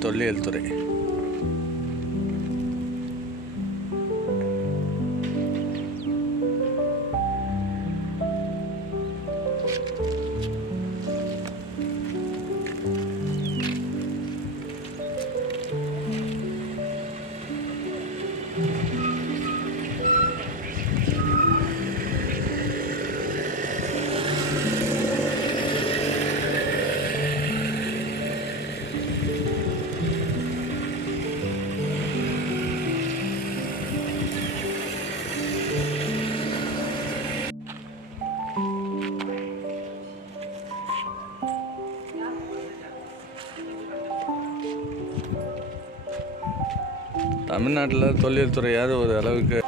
ತೊಲ್ಲಿ ಹೇಳ್ತಾರೆ தமிழ்நாட்டில் தொழில் துறையாவது ஒரு அளவுக்கு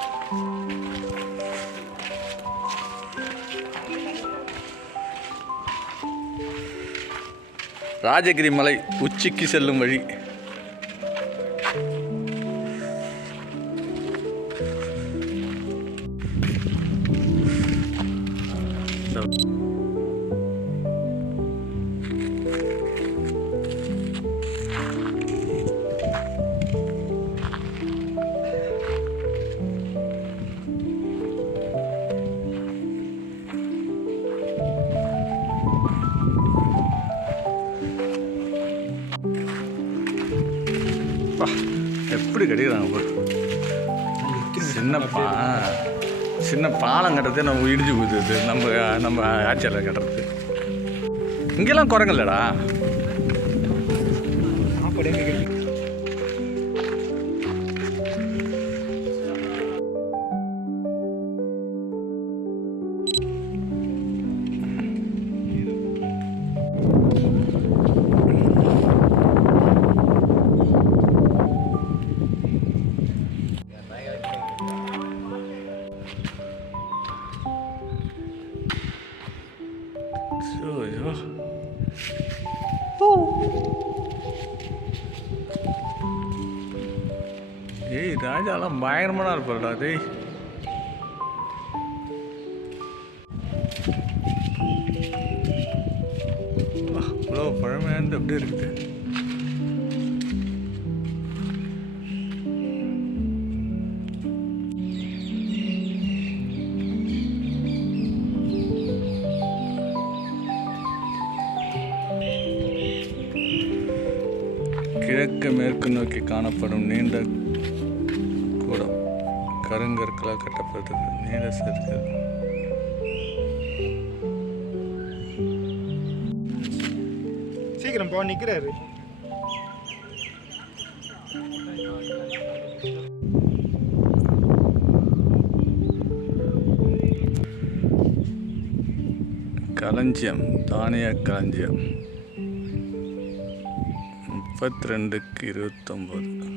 ராஜகிரி மலை உச்சிக்கு செல்லும் வழி. அப்பா, எப்படி கட்டிக்கிறாங்க சின்னப்பா சின்ன சின்ன பாலம் கட்டுறதே நம்ம இடிஞ்சு போகுது நம்ம நம்ம ஆட்சியாளர் கட்டுறது. இங்கெல்லாம் குறைங்கல்லடா ஏய் ராஜாலாம் பயங்கரமான இருப்பாடா டேய். வா, இவ்வளோ பழமையானது அப்படியே இருக்குது. சீக்கிரம் நிற்கிறாரு களஞ்சியம் தானிய களஞ்சியம். முப்பத்தி ரெண்டுக்கு இருபத்தொம்போது.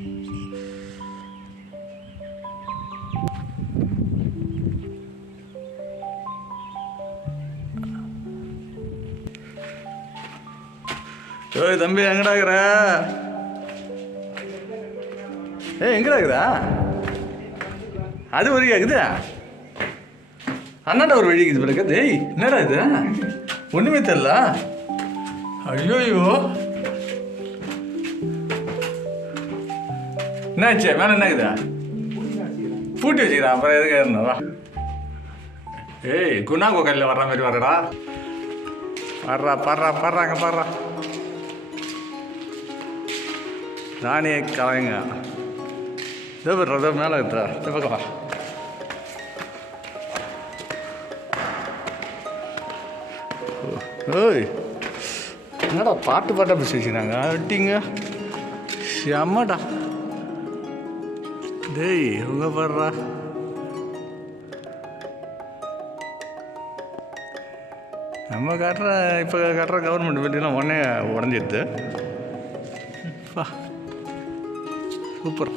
ஓய் தம்பி எங்கடா இருக்கிற? ஏய் எங்கடா இருக்குதா அது வரைக்கும் இருக்குது அண்ணாண்ட ஒரு வழி இருக்குது பிறகு. டேய் என்னடா இது? ஒன்றுமே தெரில ஐயோயோ. என்னாச்சு? மேலே என்ன இருக்குதா? பூட்டி வச்சுக்கிறா. அப்புறம் எதுக்கு இருந்தவா ஏய் குணா கோக்கல்ல வர்ற மாதிரி வரடா வர்றா பர்றா பர்றாங்க பர்றா. நானே கலைங்க. இதோ மேலே இருக்குதா இந்த ஓய் என்னடா பாட்டு பாட்டாக பேசி வச்சுக்கிறாங்க அட்டிங்க செம்மடா. டேய் உங்க பாடுறா. நம்ம காட்டுற இப்போ கட்டுற கவர்மெண்ட் பற்றிலாம் உடனே உடஞ்சிடுது. சூப்பர்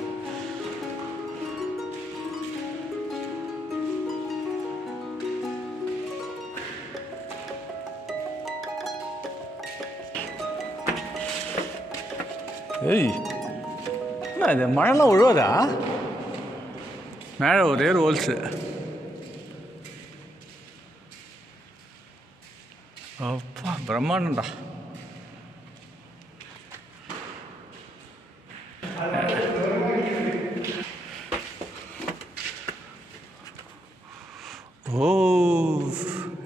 ஏய் என்ன இது? மழைலாம் உழுவதா? மேலே ஒரே ரோல்ஸு அப்பா பிரம்மாண்டம்டா ஓ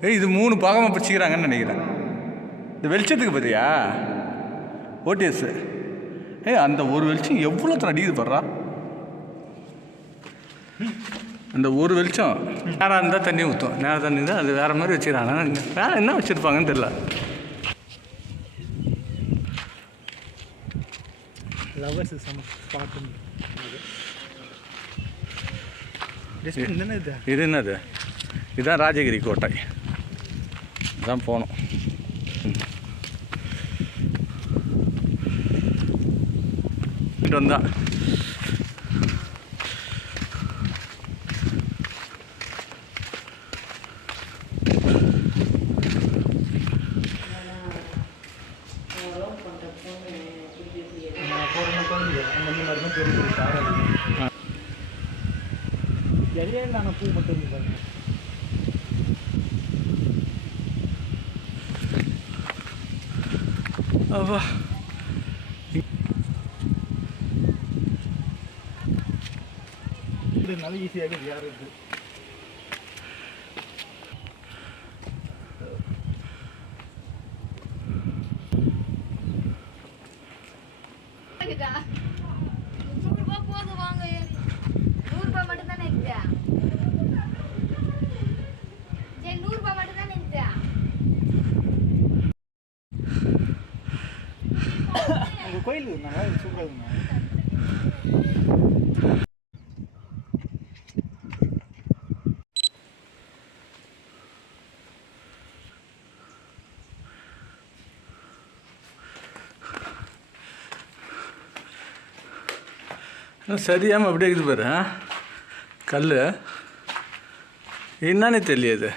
ஏய் இது மூணு பாகமாக பிடிச்சிக்கிறாங்கன்னு நினைக்கிறேன். இந்த வெளிச்சத்துக்கு பார்த்தியா? ஓடிஎஸ் ஏய் அந்த ஒரு வெளிச்சம் எவ்வளோ தர அடிக்குது பாடுறா அந்த ஒரு வெளிச்சம் நேராக இருந்தால் தண்ணி ஊற்றும் நேராக தண்ணி இருந்தால் அது வேறு மாதிரி வச்சுக்கிறாங்க. வேறு என்ன வச்சுருப்பாங்கன்னு தெரியல. லவர்ஸ் இது என்னது? இதுதான் ராஜகிரி கோட்டை. தான் போகணும். இங்கிட்டு வந்தா நான் போகிற கோயில் அங்கே இந்த மாதிரி தான் பெரிய பெரிய கார் அது எல்லையே நாங்கள் பூ மட்டும் இருந்து பாருங்க அப்பா இது நல்ல ஈஸியாக யார் இருக்குது இருக்குதா? நூறு ரூபாய் போதும் வாங்க ஏறி. நூறு ரூபாய் மட்டும்தானே இருக்குதா? சரி, நூறு ரூபாய் மட்டும்தானே இருக்குதா? உங்கள் கோயில் நல்லா சூப்பராக இருக்குண்ணா சரியாமல் அப்படியே இருக்குது பாரு கல் என்னன்னே தெரியல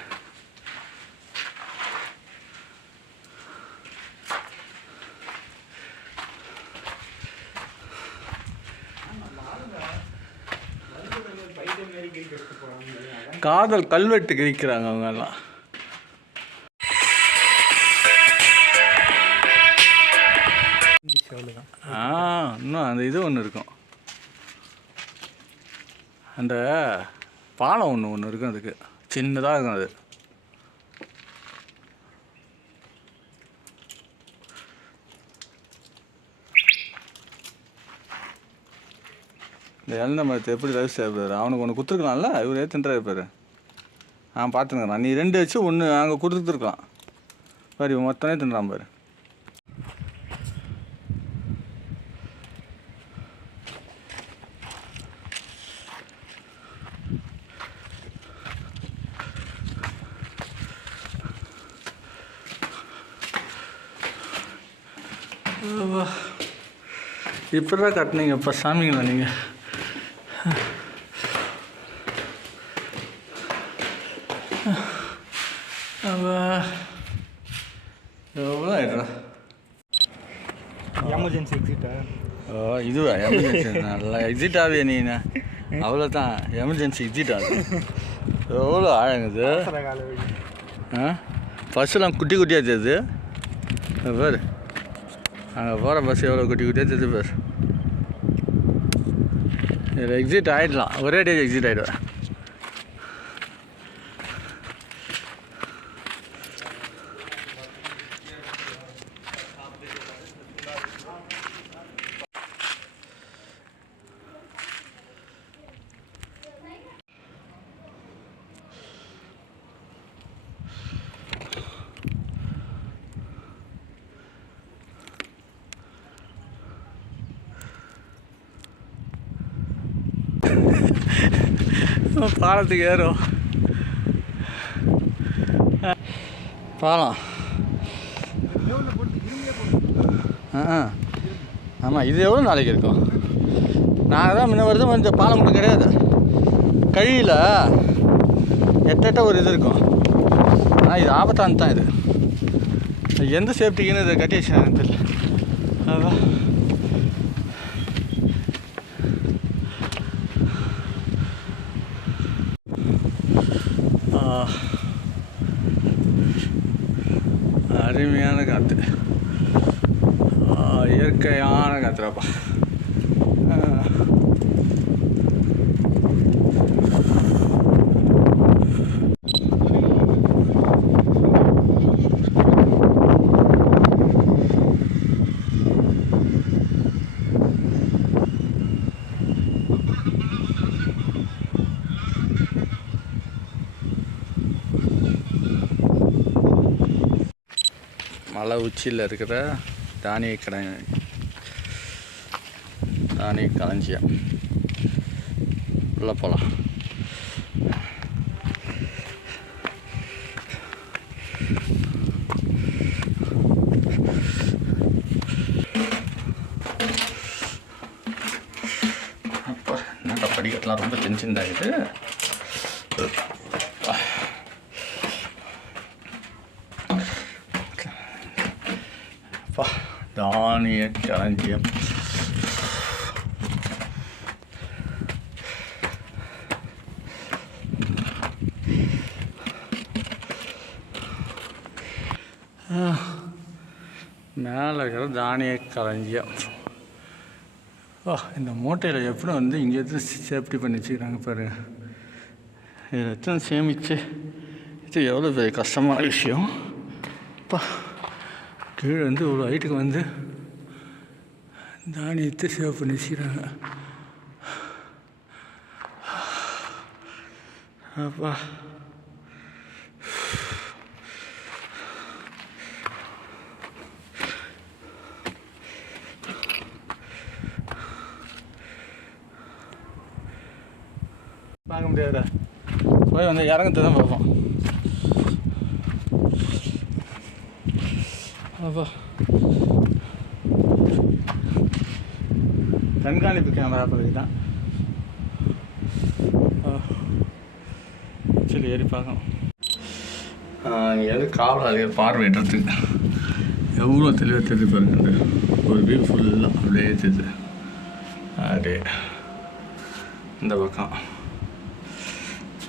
காதல் கல்வெட்டு கிழிக்கிறாங்க அவங்க எல்லாம் அவ்வளோதான் ஆ இன்னும் அந்த இது ஒன்று இருக்கும். அந்த பாலம் ஒன்று ஒன்று இருக்கும் அதுக்கு. சின்னதாக இருக்கும் அது. இந்த இழந்த மரத்தை எப்படி ரவி செய்யப்படுறாரு அவனுக்கு ஒன்று கொடுத்துருக்கலாம்ல? இவர் ஏற்றுன்றாரு பேர் ஆ பார்த்துருங்கண்ணா நீ ரெண்டு வச்சு ஒன்று அங்கே கொடுத்துருக்கலாம் பாரு இவன் மொத்தமே தின்றான் பாரு. இப்படிதான் கட்டினீங்க இப்போ சாமிங்களா நீங்கள் எவ்வளோ ஆயிடுறா எமர்ஜென்சி எக்ஸிட்டா? ஓ இதுவா? எமர்ஜென்சி? நல்லா எக்ஸிட் ஆவியா நீ அவ்வளோதான் எமர்ஜென்சி எக்ஸிட் ஆகுது. எவ்வளோ ஆழங்குது ஆ? பஸ்ஸெல்லாம் குட்டி குட்டியாக தெரியுது. பாரு. அங்கே போகிற பஸ் எவ்வளோ குட்டி குட்டியாக தெரியுது பாரு. எக்ஸிட் ஆகிடலாம் ஒரே டே எக்ஸிட் ஆகிடுவேன் பாலத்துக்கு ஏறும். பாலம். ஆ ஆமாம் இது எவ்வளோ நாளைக்கு இருக்கும்? நாங்கள் தான் முன்ன வருது இந்த பாலம் மட்டும் கிடையாது. கழியில் எட்ட எட்ட ஒரு இது இருக்கும். ஆனால் இது ஆபத்தானது தான் இது. எந்த சேஃப்டிக்குன்னு இதை கட்டி வச்சாங்கன்னு தெரியல. அதான் ஆ. அருமையான காற்று ஆ, இயற்கையான காற்றுப்பா மலை உச்சியில் இருக்கிற தானிய கடை தானிய களஞ்சியம். உள்ளே போகலாம் அப்பா என்னடா படிக்கட்டெலாம் ரொம்ப சின்ன சின்னதாகிட்டு அப்பா தானிய களஞ்சியம் மேலே இருக்கிற தானிய களஞ்சியம் ஓ இந்த மூட்டையில் எப்படி வந்து இங்கே எத்தனை சேஃப்டி பண்ணி வச்சுக்கிறாங்க பாருங்க இதில் எத்தனை சேமிச்சு இது எவ்வளோ பெரிய கஷ்டமான விஷயம் அப்பா கீழே வந்து ஒரு ஹைட்டுக்கு வந்து தானியத்தை சேவ் பண்ணி வச்சுக்கிறாங்க. அப்பா. பார்க்க முடியாதுடா. போய் வந்து இறங்கத்தை தான் பார்ப்போம். அப்பா கண்காணிப்பு கேமரா பகுதி தான். சரி ஏறி பார்க்கணும் எது காவலாளிகள் பார்வையிடுறதுக்கு எவ்வளோ தெளிவாக தெரிஞ்சு பாருங்க. ஒரு வியூ ஃபுல்லாக அப்படியே தெரியுது. அப்படியே. இந்த பக்கம்.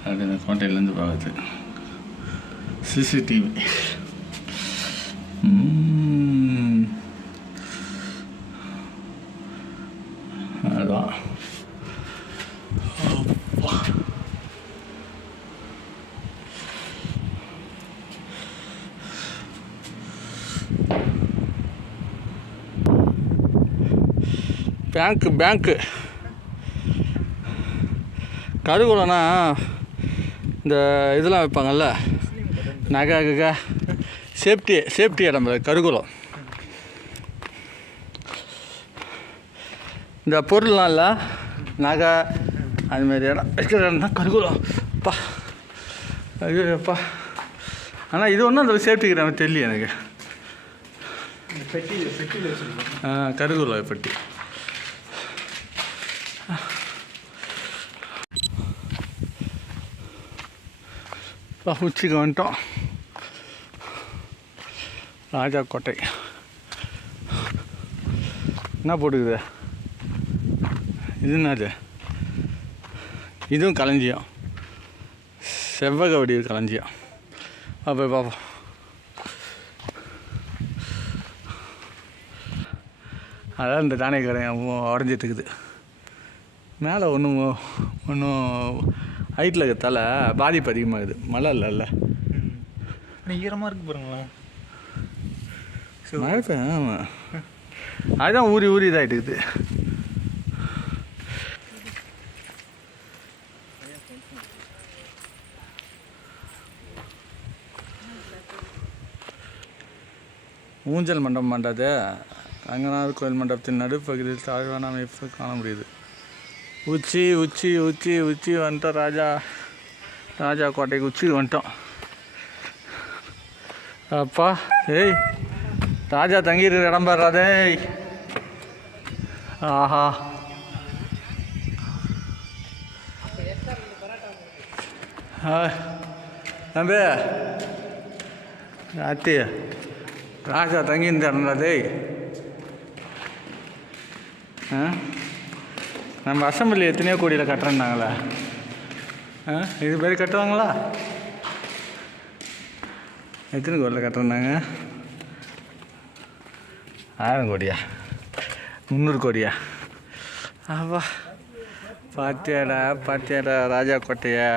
அப்படி இந்த கோட்டையிலேருந்து பார்க்குது சிசிடிவி அதான் அப்பா. பேங்க்கு பேங்க்கு கருகுலம்னா இந்த இதெல்லாம் வைப்பாங்கல்ல? நகை ககை. சேஃப்டி சேஃப்டி இடம் கருகுலம். இந்த பொருள்லாம் இல்லை. நகை அதுமாரி இடம். வைக்கிற இடம் தான் கருகுலம். அப்பா. ஐயோ அப்பா. ஆனால் இது ஒன்றும் அந்த சேஃப்டி இடம் தெரியல எனக்கு. இந்த பெட்டியில் பெட்டியில் வச்சுருக்கோம். ஆ, கருகுல பெட்டி. உச்சிக்கு வந்துட்டோம். ராஜா கோட்டை என்ன போட்டுக்குது? இது என்னது? இதுவும் களஞ்சியம். செவ்வக வடிவு களஞ்சியம். அப்போ பார்ப்போம் அதான் இந்த தானே கடை உடஞ்சிட்டுருக்குது மேலே ஒன்றும் ஒன்றும் ஹைட்டில் இருக்கிறதால பாதிப்பு அதிகமாகுது. மழை இல்லைல்ல ஈரமாக இருக்கு பாருங்களேன். மழை பெய்யும் ஆமாம் அதுதான் ஊறி ஊறி இதாகிட்டு இருக்குது ஊஞ்சல் மண்டபம் பண்ணுறது ரங்கநாதர் கோயில் மண்டபத்தின் நடுப்பகுதியில் தாழ்வான அமைப்பு காண முடியுது. உச்சி உச்சி உச்சி உச்சி வந்துட்டோம் ராஜா. ராஜா கோட்டைக்கு உச்சி வந்துட்டோம். அப்பா ஏய் ராஜா தங்கியிருக்கிற இடம் பாடுறா ஆஹா. தம்பி. ராத்தி ராஜா தங்கியிருந்த இடம்டா டேய் ஆ நம்ம அசம்பிளி எத்தனையோ கோடியில் கட்டுறேன்னாங்களா. ஆ இது பேர் கட்டுவாங்களா? எத்தனை கோடியில் கட்டுறேன்னாங்க? ஆயிரம் கோடியா? முந்நூறு கோடியா? ஆவா பாத்தியாடா பாத்தியாடா ராஜா கோட்டையா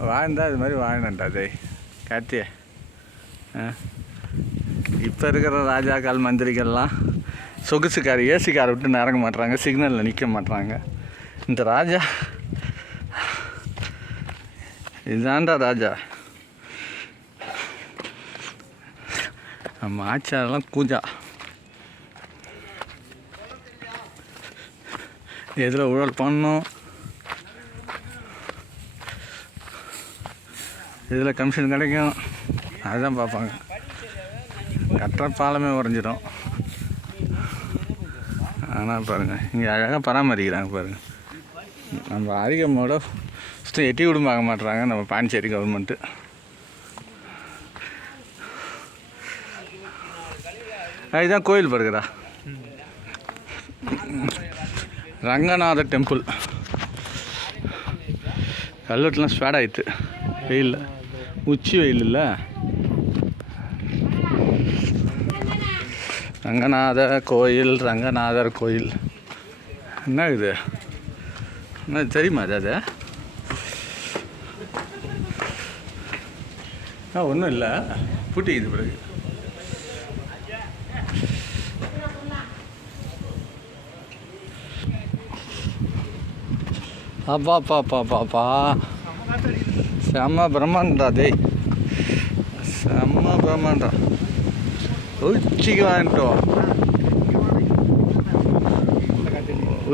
வாழ்ந்தா இது மாதிரி வாழணும்டா அதை கார்த்தியா ஆ? இப்போ இருக்கிற ராஜாக்கள் மந்திரிகள்லாம் சொகுசு கார் ஏசி காரை விட்டு இறங்க மாட்டுறாங்க சிக்னலில் நிற்க மாட்டுறாங்க இந்த ராஜா இதுதான்டா ராஜா. நம்ம ஆச்சாரெல்லாம் கூஜா. எதில் ஊழல் பண்ணணும் இதில் கமிஷன் கிடைக்கும்? அதுதான் பார்ப்பாங்க. கட்டுற பாலமே உறைஞ்சிடும் ஆனால் பாருங்கள் இங்கே அழகாக பராமரிக்கிறாங்க பாருங்கள் நம்ம அதிகமோட சுத்தம் எட்டி விடும் பார்க்க மாட்டுறாங்க நம்ம பாண்டிச்சேரி கவர்மெண்ட்டு அதுதான் கோயில் பாருக்குதா ரங்கநாத டெம்பிள் கல்வெட்டுலாம் ஸ்வேட் ஆயிடுத்து வெயிலில். உச்சி வெயில் இல்லை ரங்கநாத கோயில் ரங்கநாதர் கோயில். என்ன இது? என்ன தெரியுமா அது அது? ஆ ஒன்றும் இல்லை. பூட்டிக்குது பிறகு. அப்பா அப்பா அப்பா அப்பா செம்ம பிரம்மாண்டா டேய். செம்ம பிரம்மாண்டா. உச்சிக்கு வந்துட்டோம்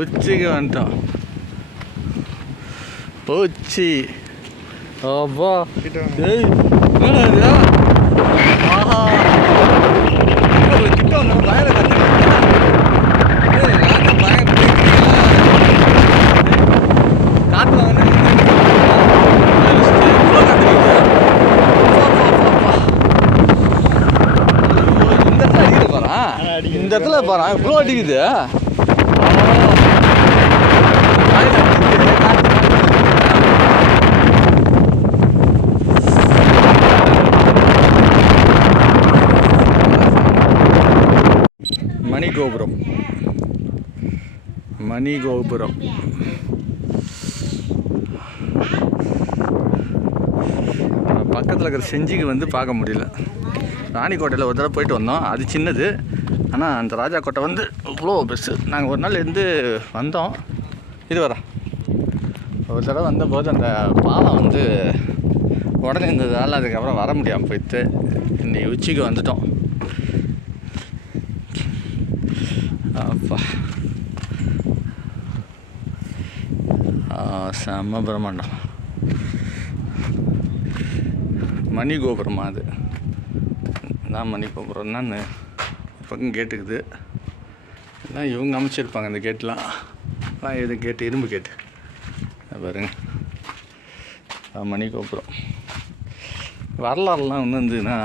உச்சிக்கு வந்துட்டோம் உச்சி அப்பா டேய் என்னடா இது ஆஹா இவ்வளவு கிட்ட வந்தா பயல கத்துக்கிட்டா டேய் நான் பயங்கர காத்துல வந்து இவ்வளோ கத்துக்கிட்டு இந்த இடத்துல அடிக்குது பாரா இந்த பாரு இவ்வளோ அடிக்குது. மணி கோபுரம் மணி கோபுரம் பக்கத்தில் இருக்கிற செஞ்சிக்கு வந்து பார்க்க முடியல. ராணிக்கோட்டையில் ஒரு தடவை போயிட்டு வந்தோம். அது சின்னது. ஆனால் அந்த ராஜா கோட்டை வந்து இவ்வளோ பெஸ்ட்டு நாங்கள் ஒரு நாள் இருந்து வந்தோம். இது வர ஒரு தடவை வந்தபோது அந்த பாலம் வந்து உடனே இருந்ததால் அதுக்கப்புறம் வர முடியாமல் போயிட்டு இன்னைக்கு உச்சிக்கு வந்துட்டோம். அப்பா. செம்ம பிரம்மாண்டம். மணி கோபுரமா அது? நான் மணி கோபுரம் என்னன்னு பக்கம் கேட்டுக்குது எல்லாம் இவங்க அமைச்சிருப்பாங்க இந்த கேட்லாம் எல்லாம் எதுவும் கேட்டு இரும்பு கேட்டு பாருங்க. மணிகோபுரம். வரலாறுலாம் ஒன்று இருந்ததுன்னா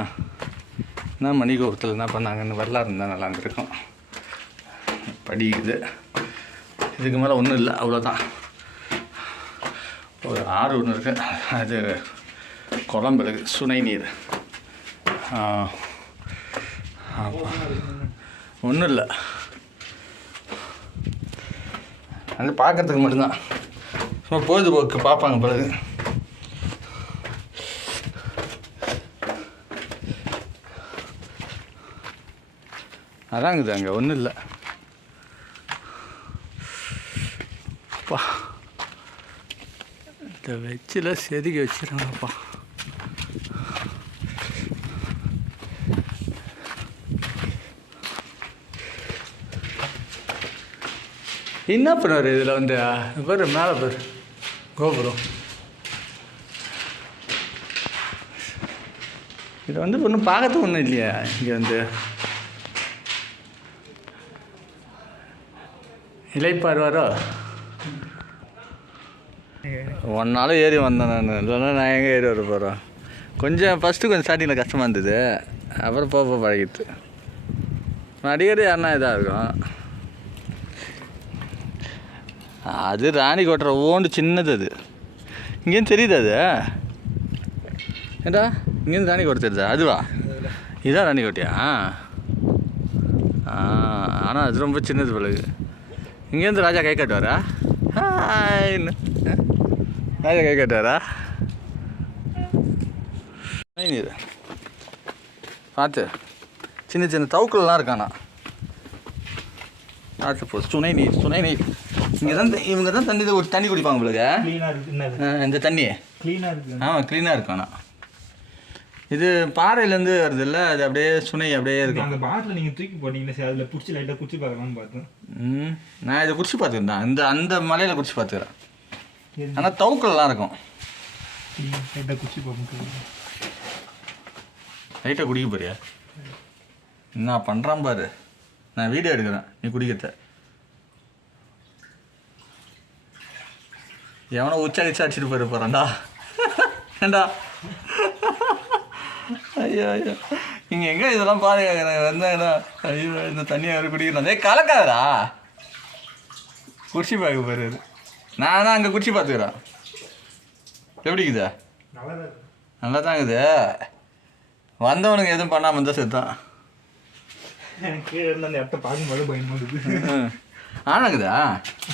என்ன மணிகோபுரத்தில் என்ன பண்ணாங்கன்னு வரலாறு இருந்தால் நல்லா இருந்திருக்கும். படிக்குது இதுக்கு மேலே ஒன்றும் இல்லை அவ்வளோதான் ஒரு ஆறு ஒன்று இருக்குது அது குழம்பு இருக்குது சுனை நீர். ஒன்றும் இல்லை அது பார்க்கறதுக்கு மட்டும்தான். சும்மா பொழுதுபோக்கு பார்ப்பாங்க பிறகு. அதாங்குது அங்கே ஒன்றும் இல்லை அப்பா இந்த வெச்சில் செதுக்கி வச்சிருக்காங்கப்பா என்ன பண்ணுவார் இதில் வந்து? பேர் மேலே பேர். கோபுரம். இது வந்து ஒன்றும் பார்க்கறதுக்கு ஒன்றும் இல்லையா இங்கே வந்து. இலைப்பாருவாரோ ஒன்னால ஏறி வந்தேன் நான். இல்லைன்னா நான் எங்கே ஏறி வர போகிறோம் கொஞ்சம் ஃபஸ்ட்டு கொஞ்சம் ஸ்டார்டிங்கில் கஷ்டமாக இருந்தது. அப்புறம் போக போக பழகிட்டு. அடிக்கடி யாருன்னா இதாக இருக்கும். அது ராணி கொட்டுற ஓண்டு சின்னது அது. இங்கேருந்து தெரியுது அது? ஏண்டா? இங்கேருந்து ராணி கோட்டை தெரியுதா? அதுவா? இதான் ராணி கோட்டையா? ஆ ஆனால் அது ரொம்ப சின்னது பிள்ளைக்கு இங்கேருந்து ராஜா கை காட்டுவாரா? ராஜா கை காட்டுவாரா? நீர் பார்த்து சின்ன சின்ன தவுக்கள்லாம் இருக்கானா? பார்த்து போ. சுனை நீர் சுனை நீர். இங்கே தான் இவங்க தான் தண்ணி ஒரு தண்ணி குடிப்பாங்க உங்களுக்கு இந்த தண்ணி. ஆமாம் க்ளீனாக இருக்கும் ஆனால் இது பாறையிலேருந்து வருது இல்லை அது அப்படியே சுனை அப்படியே இருக்கும் அந்த பாட்டில் நீங்கள் தூக்கி போட்டீங்கன்னா சரி அதில் பிடிச்சி லைட்டாக குடிச்சு பார்க்கலாம்னு பார்த்தேன். ம் நான் இதை குடிச்சு பார்த்துக்கிறேன் இந்த அந்த மலையில் குடிச்சு பார்த்துக்கிறேன். ஆனால் தவுக்கல்லாம் இருக்கும். லைட்டாக குடிச்சு பார்ப்போம் லைட்டாக குடிக்க போறியா? என்ன பண்ணுறான் பாரு. நான் வீடியோ எடுக்கிறேன் நீ குடிக்கிறத. எவனோ உச்சா கிச்சா அடிச்சுட்டு போயிட போகிறான்டா ஏண்டா? ஐயோ ஐயோ. நீங்கள் எங்கே இதெல்லாம் பாருங்க வந்தேன்னா ஐயோ இந்த தண்ணியை வேறு குடிக்கிறேன். ஏய் கலக்காதடா. குடிச்சு பார்க்க போயிரு நான் தான் அங்கே குடிச்சு பார்த்துக்கிறேன் எப்படி இருக்குதா? நல்லா தான் இருக்குது. வந்தவனுக்கு எதுவும் பண்ணாமல் இருந்தால் செத்தான் எனக்கு பார்க்கும்போது இருக்குது. ஆனாங்குதா?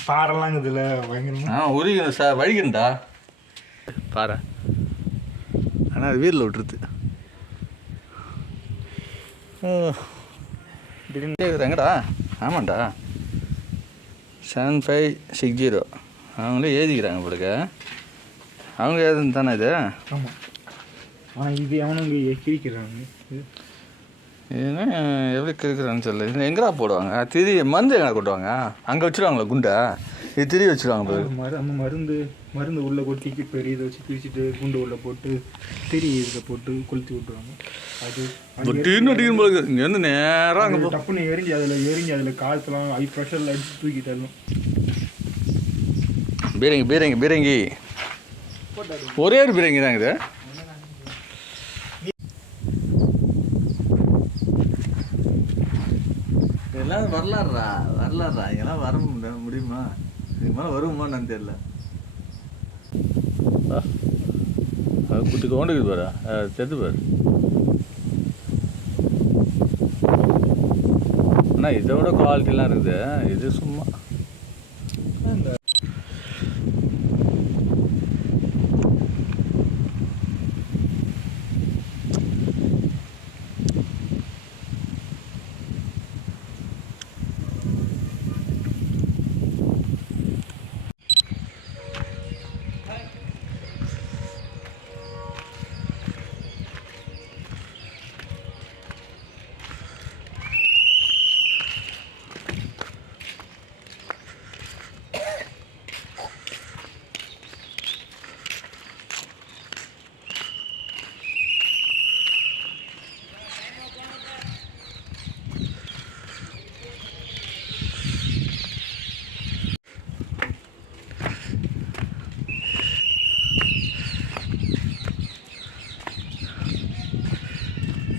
பாறைலாம் இருக்குதுல்ல பயங்கரமா. ஆ உரி ச வழிகண்டா பாரு ஆனால் அது வீரில் விட்டுருது. திடீர்னு எங்கடா? ஆமாண்டா. செவன் ஃபைவ் சிக்ஸ் ஜீரோ அவங்களே எழுதிக்கிறாங்க உங்களுக்கு அவங்க எழுதுன்னு தானே இது? ஆமாம் ஆனால் இது எவனுங்க கிழிக்கிறாங்க? இது ஏன்னா எப்படி கேட்குறான்னு சொல்லு எங்கடா போடுவாங்க? திரி மருந்து எங்கடா கொட்டுவாங்க? அங்கே வச்சுருவாங்களா குண்டை? இது திரி வச்சுருவாங்க அந்த மருந்து மருந்து உள்ளே கொட்டிக்கு பெரிய இதை வச்சு கிழிச்சிட்டு குண்டு உள்ளே போட்டு திரி இதில் போட்டு கொளுத்தி விட்டுருவாங்க. அது அடிக்கணும் போல இருக்குது. இங்கேருந்து நேராக அங்கே டப்புன்னு எரிஞ்சு அதில் எரிஞ்சு அதில் காற்றுலாம் ஹை ப்ரெஷரில் அடிச்சு தூக்கி தள்ளும். பீரங்கி பீரங்கி பீரங்கி. ஒரே ஒரு பீரங்கி தான் இது. எல்லாம் வரலாறுடா வரலாறுடா. இதெல்லாம் வர முடிய- முடியுமா? இதுக்கு மேலே வருமா நான் தெரியல. குட்டி கொண்டுக்குது பாரு. செத்து பாரு. அண்ணா இதோட குவாலிட்டிலாம் இருக்குது. இது சும்மா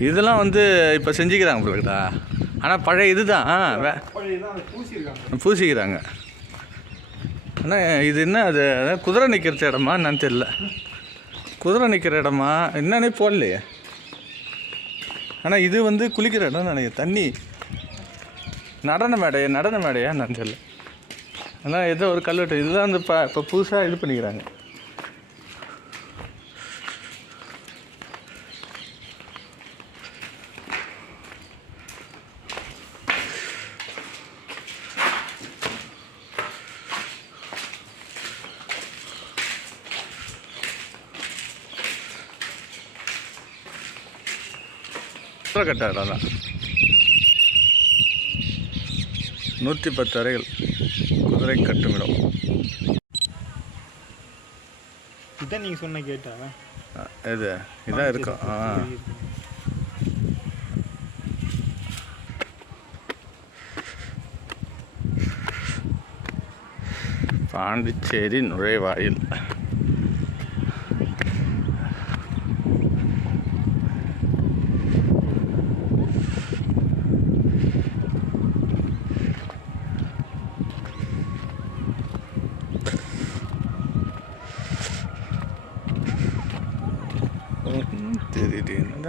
இதெல்லாம் வந்து இப்போ செஞ்சுக்கிறாங்க போலடா ஆனால் பழைய இதுதான். வே பூசிக்கிறாங்க. ஆனால் இது என்ன அது? குதிரை நிற்கிற இடமா என்னன்னு தெரில குதிரை நிற்கிற இடமா? என்னன்னே போடலையே. ஆனால் இது வந்து குளிக்கிற இடம் நினைக்கிறேன் தண்ணி. நடன மேடையா? நடன மேடையா என்னன்னு தெரியல. ஆனால் ஏதோ ஒரு கல்வெட்டு. இதுதான் அந்த இப்போ இப்போ புதுசாக இது பண்ணிக்கிறாங்க. குதிரை கட்ட இடம் தான் நூற்றி பத்து அறைகள் குதிரை கட்டுமிடம். இதான் நீங்கள் சொன்ன கேட்டா? இது இதான் இருக்கும். ஆ. பாண்டிச்சேரி நுழைவாயில்.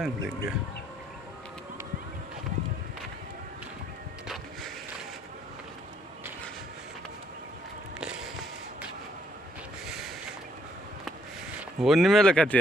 தெரியுது என்னதான் இருக்குது இங்கே ஒன்றுமே இல்லை கார்த்தி